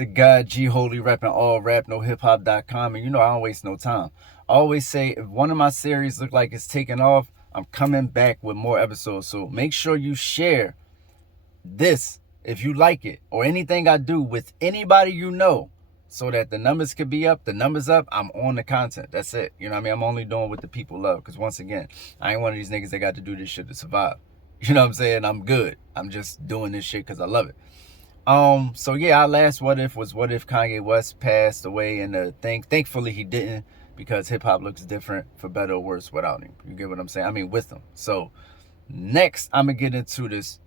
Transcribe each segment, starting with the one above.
the guy G Holy repping all rap, no hip hop.com. And you know, I don't waste no time. I always say if one of my series look like it's taking off, I'm coming back with more episodes. So make sure you share this if you like it or anything I do with anybody you know so that the numbers could be up. The numbers up, I'm on the content. That's it. You know what I mean? I'm only doing what the people love because once again, I ain't one of these niggas that got to do this shit to survive. You know what I'm saying? I'm good. I'm just doing this shit because I love it. So yeah, our last what if was what if Kanye West passed away, and the thing, thankfully he didn't, because hip hop looks different for better or worse without him. You get what I'm saying? I mean, with him. So next, I'm gonna get into this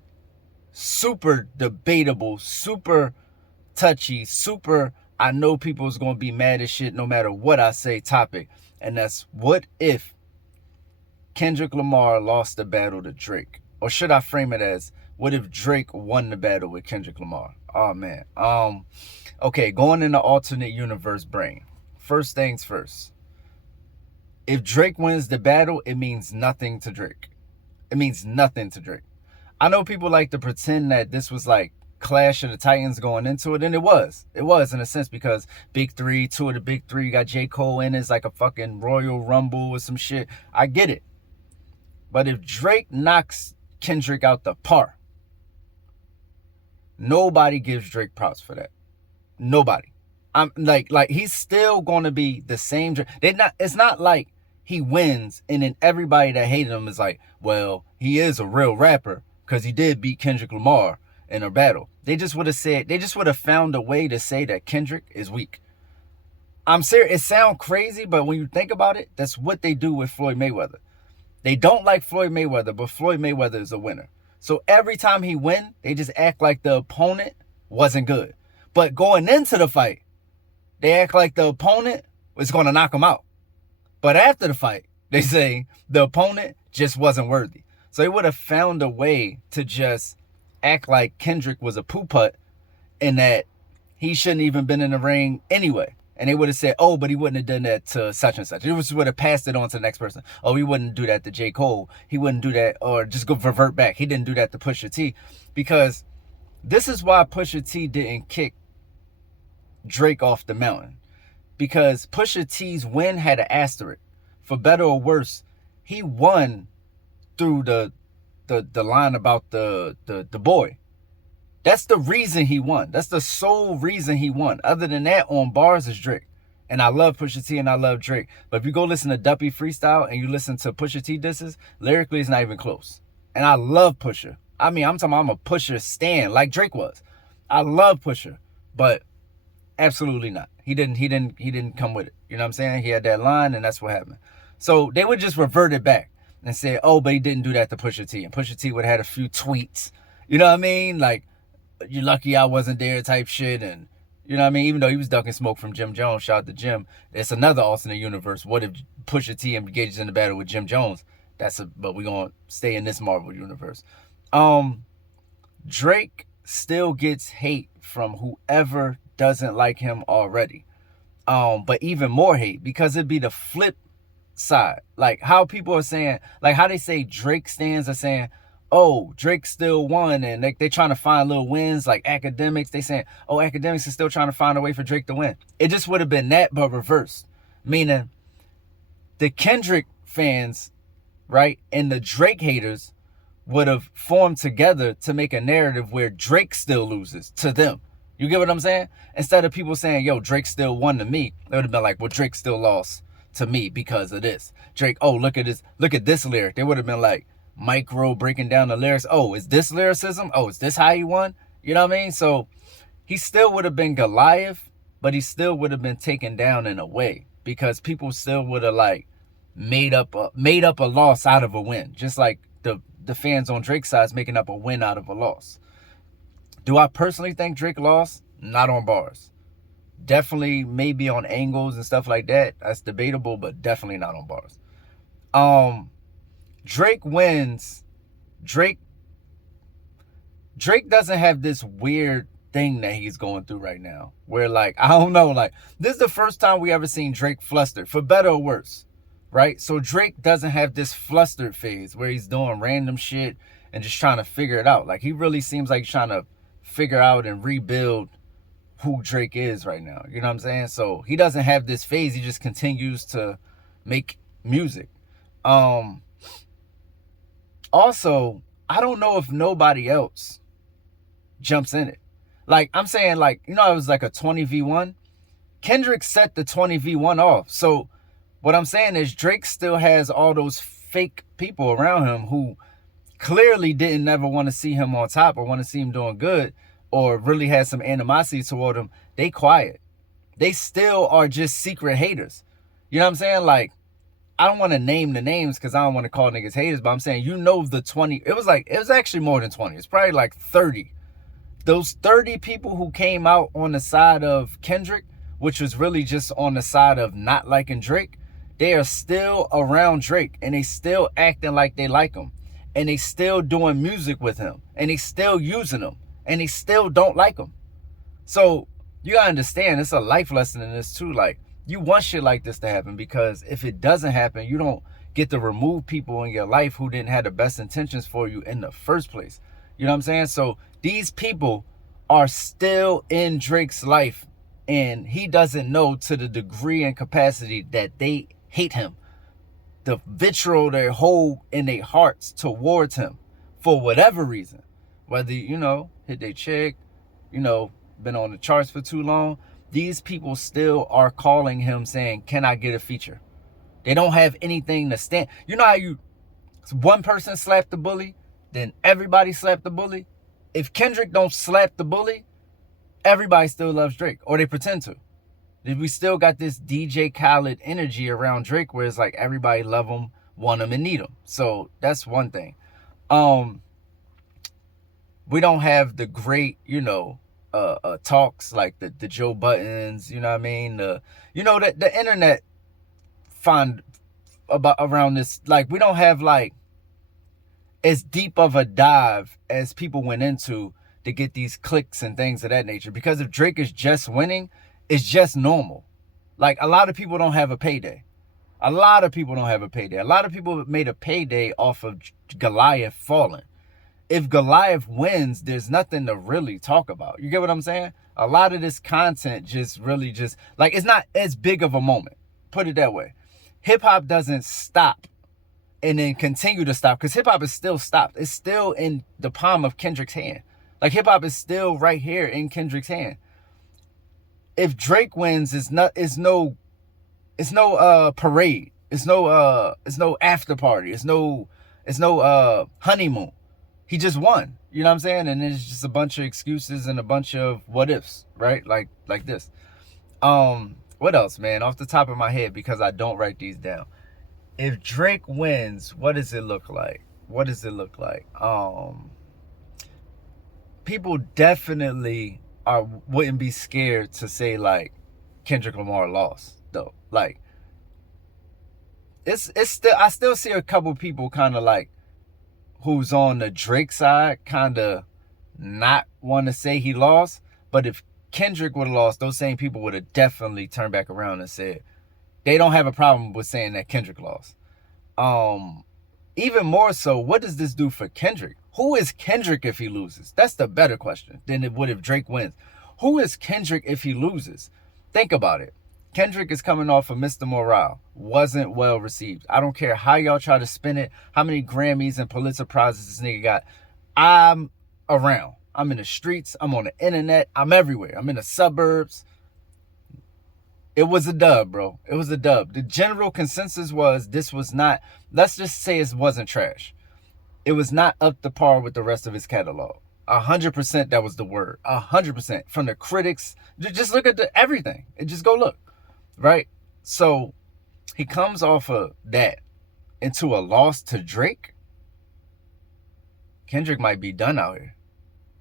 super debatable, super touchy, super I know people's gonna be mad as shit no matter what I say topic, and that's what if Kendrick Lamar lost the battle to Drake? Or should I frame it as what if Drake won the battle with Kendrick Lamar? Oh man. Okay, going in the alternate universe brain. First things first. If Drake wins the battle, it means nothing to Drake. It means nothing to Drake. I know people like to pretend that this was like Clash of the Titans going into it, and it was in a sense, because Big Three, two of the Big Three, you got J. Cole in, it's like a fucking Royal Rumble or some shit. I get it. But if Drake knocks Kendrick out the park, nobody gives Drake props for that. Nobody. I'm like he's still going to be the same. It's not like he wins and then everybody that hated him is like, well, he is a real rapper because he did beat Kendrick Lamar in a battle. They just would have found a way to say that Kendrick is weak. I'm serious. It sounds crazy, but when you think about it, that's what they do with Floyd Mayweather. They don't like Floyd Mayweather, but Floyd Mayweather is a winner. So every time he wins, they just act like the opponent wasn't good. But going into the fight, they act like the opponent was going to knock him out. But after the fight, they say the opponent just wasn't worthy. So they would have found a way to just act like Kendrick was a poo-putt and that he shouldn't even been in the ring anyway. And they would have said, oh, but he wouldn't have done that to such and such. It would have passed it on to the next person. Oh, he wouldn't do that to J. Cole. He wouldn't do that, or just go revert back. He didn't do that to Pusha T. Because this is why Pusha T didn't kick Drake off the mountain. Because Pusha T's win had an asterisk. For better or worse, he won through the line about the boy. That's the reason he won. That's the sole reason he won. Other than that, on bars is Drake. And I love Pusha T and I love Drake. But if you go listen to Duppy Freestyle and you listen to Pusha T disses, lyrically it's not even close. And I love Pusha. I mean, I'm talking about I'm a Pusha stan like Drake was. I love Pusha, but absolutely not. He didn't come with it. You know what I'm saying? He had that line and that's what happened. So they would just revert it back and say, oh, but he didn't do that to Pusha T. And Pusha T would have had a few tweets. You know what I mean? Like, you're lucky I wasn't there type shit. And you know what I mean? Even though he was ducking smoke from Jim Jones, shout out to Jim. It's another alternate universe. What if Pusha T engages in the battle with Jim Jones? But we're going to stay in this Marvel universe. Drake still gets hate from whoever doesn't like him already. But even more hate because it'd be the flip side. Like how people are saying, like how they say Drake stands are saying, oh, Drake still won, and they trying to find little wins, like academics. They saying, oh, academics is still trying to find a way for Drake to win. It just would have been that, but reversed. Meaning, the Kendrick fans, right, and the Drake haters would have formed together to make a narrative where Drake still loses to them. You get what I'm saying? Instead of people saying, yo, Drake still won to me, they would have been like, well, Drake still lost to me because of this. Drake, oh, look at this lyric. They would have been like, Micro breaking down the lyrics. Oh, is this lyricism? Oh, is this how he won? You know what I mean? So he still would have been Goliath, but he still would have been taken down in a way because people still would have like made up a loss out of a win, just like the fans on Drake's side is making up a win out of a loss. Do I personally think Drake lost? Not on bars. Definitely maybe on angles and stuff like that. That's debatable, but definitely not on bars. Drake wins. Drake doesn't have this weird thing that he's going through right now where like, I don't know, like this is the first time we ever seen Drake flustered, for better or worse, right? So Drake doesn't have this flustered phase where he's doing random shit and just trying to figure it out. Like he really seems like he's trying to figure out and rebuild who Drake is right now. You know what I'm saying? So he doesn't have this phase. He just continues to make music. Also, I don't know if nobody else jumps in it. Like, I'm saying, like, you know, it was like a 20v1. Kendrick set the 20v1 off. So what I'm saying is Drake still has all those fake people around him who clearly didn't ever want to see him on top or want to see him doing good or really had some animosity toward him. They quiet. They still are just secret haters. You know what I'm saying? Like, I don't want to name the names because I don't want to call niggas haters, but I'm saying, you know, the 20, it was actually more than 20. It's probably like 30. Those 30 people who came out on the side of Kendrick, which was really just on the side of not liking Drake, they are still around Drake and they still acting like they like him. And they still doing music with him. And they still using him. And they still don't like him. So you gotta understand, it's a life lesson in this too. Like, you want shit like this to happen, because if it doesn't happen, you don't get to remove people in your life who didn't have the best intentions for you in the first place. You know what I'm saying? So these people are still in Drake's life, and he doesn't know to the degree and capacity that they hate him. The vitriol they hold in their hearts towards him for whatever reason. Whether, you know, hit their chick, you know, been on the charts for too long. These people still are calling him saying, can I get a feature? They don't have anything to stand. You know how one person slapped the bully, then everybody slapped the bully? If Kendrick don't slap the bully, everybody still loves Drake, or they pretend to. We still got this DJ Khaled energy around Drake where it's like everybody love him, want him, and need him. So that's one thing. We don't have the great, you know, talks like the Joe Buttons, you know what I mean? You know, that the internet find about around this, like, we don't have like as deep of a dive as people went into to get these clicks and things of that nature. Because if Drake is just winning, it's just normal. Like, a lot of people don't have a payday. A lot of people don't have a payday. A lot of people made a payday off of Goliath falling. If Goliath wins, there's nothing to really talk about. You get what I'm saying? A lot of this content just really just, like, it's not as big of a moment. Put it that way. Hip-hop doesn't stop and then continue to stop, because hip-hop is still stopped. It's still in the palm of Kendrick's hand. Like, hip-hop is still right here in Kendrick's hand. If Drake wins, it's no parade. It's no after party. It's no honeymoon. He just won. You know what I'm saying? And it's just a bunch of excuses and a bunch of what ifs, right? Like this. What else, man? Off the top of my head, because I don't write these down. If Drake wins, what does it look like? What does it look like? People definitely wouldn't be scared to say, like, Kendrick Lamar lost, though. Like, it's still, I still see a couple people kind of like, who's on the Drake side, kind of not want to say he lost. But if Kendrick would have lost, those same people would have definitely turned back around and said they don't have a problem with saying that Kendrick lost. Even more so, what does this do for Kendrick? Who is Kendrick if he loses? That's the better question than it would if Drake wins. Who is Kendrick if he loses? Think about it. Kendrick is coming off of Mr. Morale. Wasn't well received. I don't care how y'all try to spin it, how many Grammys and Pulitzer Prizes this nigga got. I'm around. I'm in the streets. I'm on the internet. I'm everywhere. I'm in the suburbs. It was a dub, bro. It was a dub. The general consensus was this was not, let's just say it wasn't trash. It was not up to par with the rest of his catalog. 100% that was the word. 100%. From the critics. Just look at everything. And just go look. Right? So he comes off of that into a loss to Drake. Kendrick might be done out here.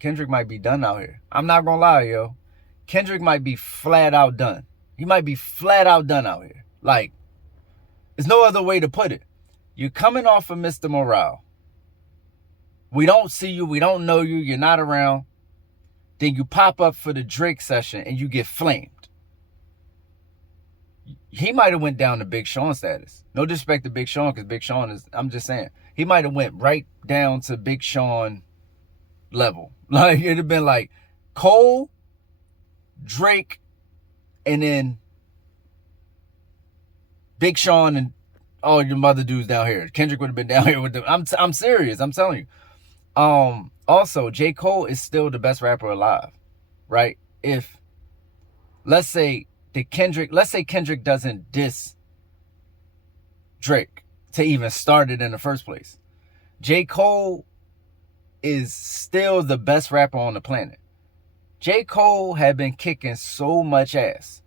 Kendrick might be done out here. I'm not gonna lie, yo. Kendrick might be flat out done. He might be flat out done out here. Like, there's no other way to put it. You're coming off of Mr. Morale. We don't see you. We don't know you. You're not around. Then you pop up for the Drake session and you get flamed. He might have went down to Big Sean status. No disrespect to Big Sean, because Big Sean is, I'm just saying, he might have went right down to Big Sean level. Like, it'd have been like Cole, Drake, and then Big Sean and all your mother dudes down here. Kendrick would have been down here with them. I'm serious. I'm telling you. Also, J. Cole is still the best rapper alive, right? If let's say Kendrick doesn't diss Drake to even start it in the first place. J. Cole is still the best rapper on the planet. J. Cole had been kicking so much ass.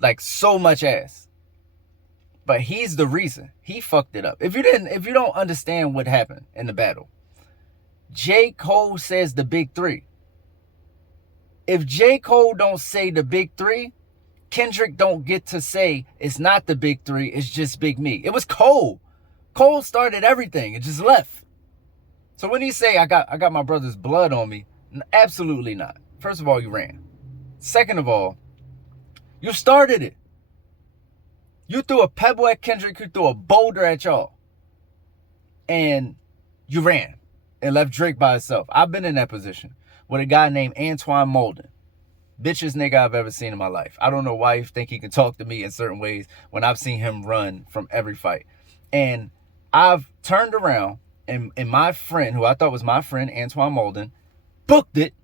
Like so much ass. But he's the reason. He fucked it up. If you don't understand what happened in the battle, J. Cole says the big three. If J. Cole don't say the big three, Kendrick don't get to say it's not the big three, it's just Big Me. It was Cole. Cole started everything. It just left. So when he say I got my brother's blood on me, absolutely not. First of all, you ran. Second of all, you started it. You threw a pebble at Kendrick, you threw a boulder at y'all. And you ran and left Drake by himself. I've been in that position with a guy named Antoine Molden. Bitchest nigga I've ever seen in my life. I don't know why you think he can talk to me in certain ways when I've seen him run from every fight. And I've turned around and my friend, who I thought was my friend, Antoine Molden, booked it.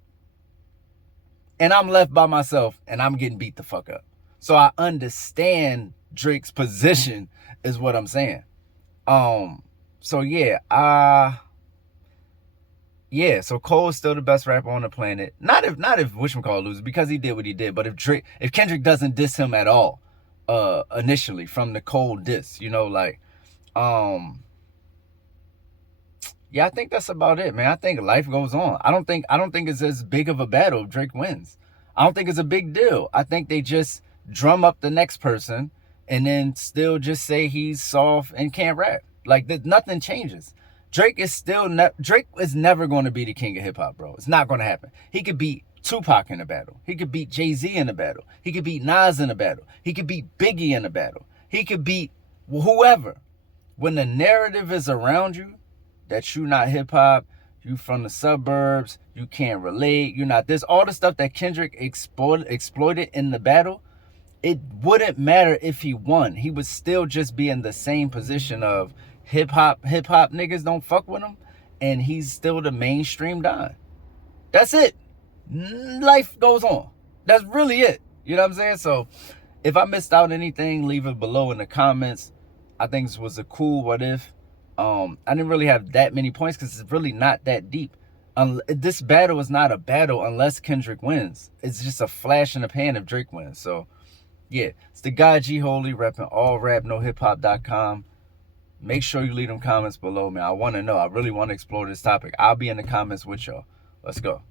And I'm left by myself and I'm getting beat the fuck up. So I understand Drake's position is what I'm saying. So so Cole is still the best rapper on the planet. Not if whatchamacallit loses, because he did what he did. But if Kendrick doesn't diss him at all, initially from the Cole diss, I think that's about it, man. I think life goes on. I don't think it's as big of a battle if Drake wins. I don't think it's a big deal. I think they just drum up the next person and then still just say he's soft and can't rap. Like, nothing changes. Drake is never going to be the king of hip hop, bro. It's not going to happen. He could beat Tupac in a battle. He could beat Jay-Z in a battle. He could beat Nas in a battle. He could beat Biggie in a battle. He could beat whoever. When the narrative is around you that you not hip hop, you from the suburbs, you can't relate, you're not this, all the stuff that Kendrick exploited in the battle, it wouldn't matter if he won. He would still just be in the same position of hip hop niggas don't fuck with him, and he's still the mainstream don. That's it. Life goes on. That's really it. You know what I'm saying? So if I missed out anything, leave it below in the comments. I think this was a cool what if. I didn't really have that many points because it's really not that deep. This battle is not a battle unless Kendrick wins. It's just a flash in the pan if Drake wins. So yeah, it's the guy G Holy repping allrapnohiphop.com. Make sure you leave them comments below, man. I want to know. I really want to explore this topic. I'll be in the comments with y'all. Let's go.